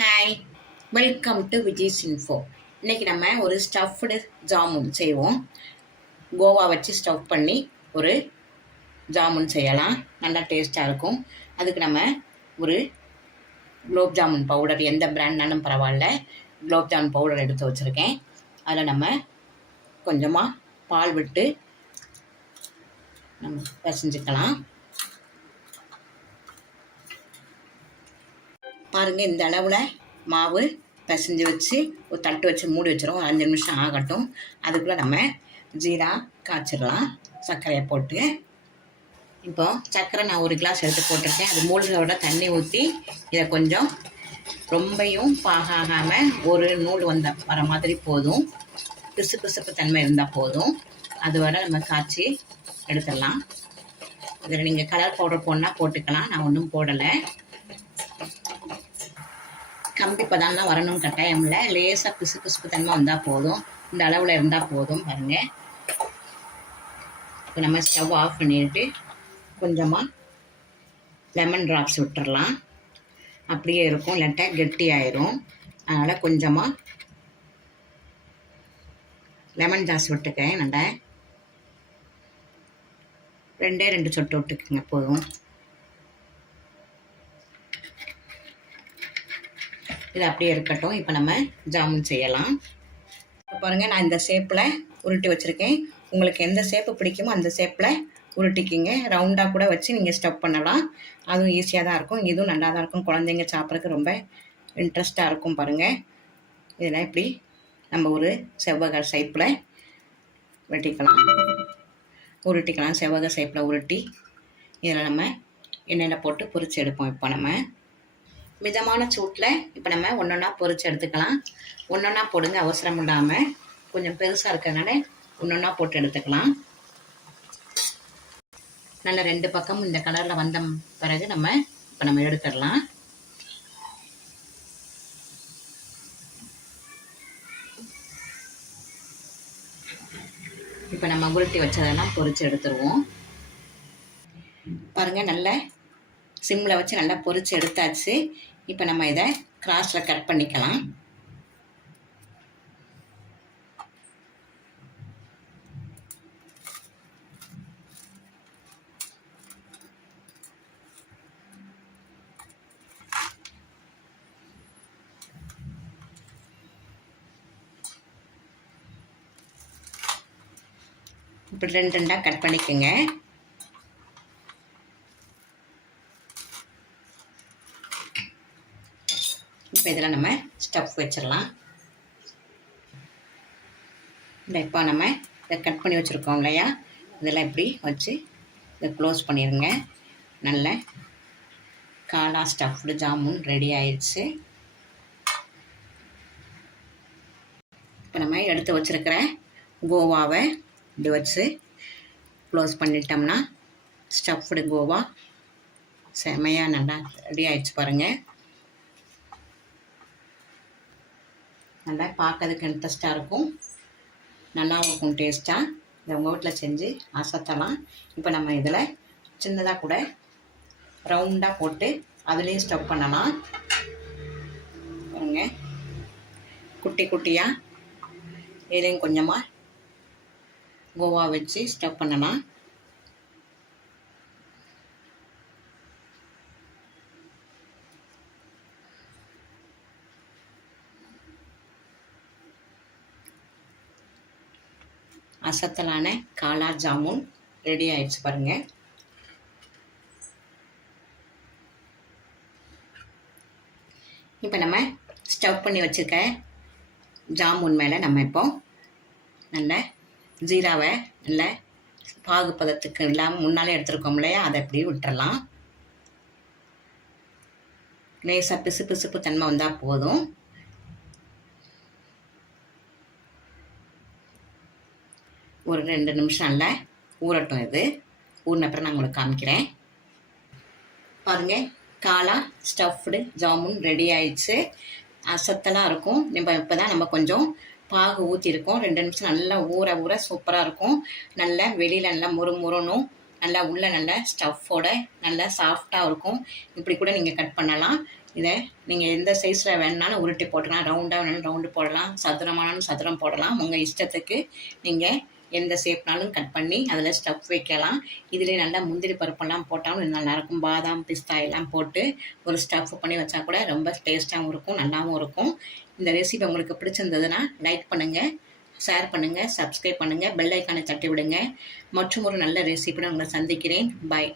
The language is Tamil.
Hi, welcome to Vijay's info. இன்றைக்கி நம்ம ஒரு ஸ்டஃப்டு ஜாமுன் செய்வோம். கோவா வச்சு ஸ்டஃப் பண்ணி ஒரு ஜாமுன் செய்யலாம். நல்லா டேஸ்ட்டாக இருக்கும். அதுக்கு நம்ம ஒரு குலோப் ஜாமுன் பவுடர், எந்த பிராண்ட்னாலும் பரவாயில்ல, குலோப் ஜாமுன் பவுடர் எடுத்து வச்சுருக்கேன். அதில் நம்ம கொஞ்சமாக பால் விட்டு நம்ம பிசைஞ்சுக்கலாம். பாருங்கள், இந்த அளவில் மாவு பிசைஞ்சு வச்சு ஒரு தட்டு வச்சு மூடி வச்சிடும். ஒரு 5 நிமிஷம் ஆகட்டும். அதுக்குள்ளே நம்ம ஜீரா காய்ச்சிடலாம் சர்க்கரையை போட்டு. இப்போ சர்க்கரை நான் 1 கிளாஸ் எடுத்து போட்டிருக்கேன். அது மூழ்கிறோட தண்ணி ஊற்றி இதை கொஞ்சம் ரொம்பையும் பாகாமல் ஒரு நூல் வர மாதிரி போதும். பிசு பிசுப்பு தன்மை இருந்தால் போதும். அது வரை நம்ம காய்ச்சி எடுத்துடலாம். இதில் நீங்கள் கலர் பவுடர் போடனா போட்டுக்கலாம். நான் ஒன்றும் போடலை. கம்பி பதம்லாம் வரணும்னு கட்டாயம் இல்லை. லேசாக பிசு பிசுப்பு தன்மை வந்தால் போதும். இந்த அளவில் இருந்தால் போதும். பாருங்கள், இப்போ நம்ம ஸ்டவ் ஆஃப் பண்ணிட்டு கொஞ்சமாக லெமன் ட்ராப்ஸ் விட்டுறலாம். அப்படியே இருக்கும், இல்லாட்டா கெட்டி ஆயிரும். அதனால் கொஞ்சமாக லெமன் ஜாஸ் விட்டுக்கேன். நல்லா 2 சொட்டு விட்டுக்குங்க போதும். இது அப்படியே இருக்கட்டும். இப்போ நம்ம ஜாமுன் செய்யலாம். இப்போ பாருங்கள், நான் இந்த ஷேப்பில் உருட்டி வச்சுருக்கேன். உங்களுக்கு எந்த ஷேப்பு பிடிக்குமோ அந்த ஷேப்பில் உருட்டிக்கிங்க. ரவுண்டாக கூட வச்சு நீங்கள் ஸ்டஃப் பண்ணலாம். அதுவும் ஈஸியாக தான் இருக்கும். இதுவும் நல்லா தான் இருக்கும். குழந்தைங்க சாப்பிட்றதுக்கு ரொம்ப இன்ட்ரெஸ்ட்டாக இருக்கும். பாருங்கள், இதில் இப்படி நம்ம ஒரு செவ்வக ஷேப்பில் உருட்டிக்கலாம். செவ்வக ஷேப்பில் உருட்டி இதில் நம்ம எண்ணெயில் போட்டு பொரிச்சு எடுப்போம். இப்போ நம்ம மிதமான சூட்டில் இப்போ நம்ம ஒன்றொன்னா பொரிச்சு எடுத்துக்கலாம். ஒன்றொன்னா போடுங்க, அவசரம் இல்லாமல். கொஞ்சம் பெருசாக இருக்கிறதுனால ஒன்றொன்னா போட்டு எடுத்துக்கலாம். நல்ல 2 பக்கமும் இந்த கலரில் வந்த பிறகு இப்போ நம்ம எடுத்துடலாம். இப்போ நம்ம உருட்டி வச்சதெல்லாம் பொரிச்சு எடுத்துருவோம். பாருங்கள், நல்ல சிம்மில் வச்சு நல்லா பொரிச்சு எடுத்தாச்சு. இப்போ நம்ம இதை கிராஸில் கட் பண்ணிக்கலாம். இப்படி 2 கட் பண்ணிக்கோங்க. இப்போ இதில் நம்ம ஸ்டஃப் வச்சிடலாம். இப்போ நம்ம இதை கட் பண்ணி வச்சுருக்கோம் இல்லையா, இதெல்லாம் இப்படி வச்சு இதை க்ளோஸ் பண்ணிடுங்க. நல்ல காலா ஸ்டஃப்டு ஜாமுன் ரெடி ஆயிடுச்சு. இப்போ நம்ம எடுத்து வச்சுருக்கிற கோவாவை இப்படி வச்சு க்ளோஸ் பண்ணிட்டோம்னா ஸ்டஃப்டு கோவா செமையாக நல்லா ரெடி ஆயிடுச்சு. பாருங்கள், நல்லா பார்க்கறதுக்கு இன்ட்ரெஸ்ட்டாக இருக்கும். நல்லாவும் இருக்கும் டேஸ்ட்டாக. இதை உங்கள் வீட்டில் செஞ்சு அசத்தலாம். இப்போ நம்ம இதில் சின்னதாக கூட ரவுண்டாக போட்டு அதுலேயும் ஸ்டஃப் பண்ணலாம். பாருங்க, குட்டி குட்டியாக இதுலேயும் கொஞ்சமாக கோவா வச்சு ஸ்டஃப் பண்ணலாம். அசத்தலான காலா ஜாமுன் ரெடி ஆயிடுச்சு. பாருங்கள், இப்போ நம்ம ஸ்டவ் பண்ணி வச்சுருக்க ஜாமுன் மேலே நம்ம இப்போ நல்ல ஜீராவை நல்ல பாகு பதத்துக்கு இல்லாமல் முன்னாலே எடுத்துருக்கோம் இல்லையா, அதை இப்படி விட்டுறலாம். லேசாக பிசு பிசுப்பு தன்மை வந்தால் போதும். ஒரு 2 நிமிஷம் இல்லை ஊறட்டும். இது ஊறினப்புறம் நான் உங்களுக்கு காமிக்கிறேன். பாருங்கள், காலா ஸ்டஃப்டு ஜாமுன் ரெடி ஆயிடுச்சு. அசத்தலாக இருக்கும். இப்போ தான் நம்ம கொஞ்சம் பாகு ஊற்றிருக்கோம். 2 நிமிஷம் நல்லா ஊற சூப்பராக இருக்கும். நல்லா வெளியில் நல்லா முறுமுறணும். நல்லா உள்ள நல்ல ஸ்டஃப்போட நல்லா சாஃப்டாக இருக்கும். இப்படி கூட நீங்கள் கட் பண்ணலாம். இதை நீங்கள் எந்த சைஸில் வேணுனாலும் உருட்டி போட்டுக்கலாம். ரவுண்டாக வேணாலும் ரவுண்டு போடலாம், சதுரமானாலும் சதுரம் போடலாம். உங்கள் இஷ்டத்துக்கு நீங்கள் எந்த ஷேப்னாலும் கட் பண்ணி அதில் ஸ்டஃப் வைக்கலாம். இதிலே நல்லா முந்திரி பருப்பெல்லாம் போட்டாலும் நல்லாயிருக்கும். பாதாம் பிஸ்தா எல்லாம் போட்டு ஒரு ஸ்டஃப் பண்ணி வச்சா கூட ரொம்ப டேஸ்ட்டாகவும் இருக்கும், நல்லாவும் இருக்கும். இந்த ரெசிபி உங்களுக்கு பிடிச்சிருந்ததுன்னா லைக் பண்ணுங்கள், ஷேர் பண்ணுங்கள், சப்ஸ்கிரைப் பண்ணுங்கள், பெல் ஐக்கானை தட்டி விடுங்க. மற்றும் ஒரு நல்ல ரெசிபியுடன் உங்களை சந்திக்கிறேன். பாய்.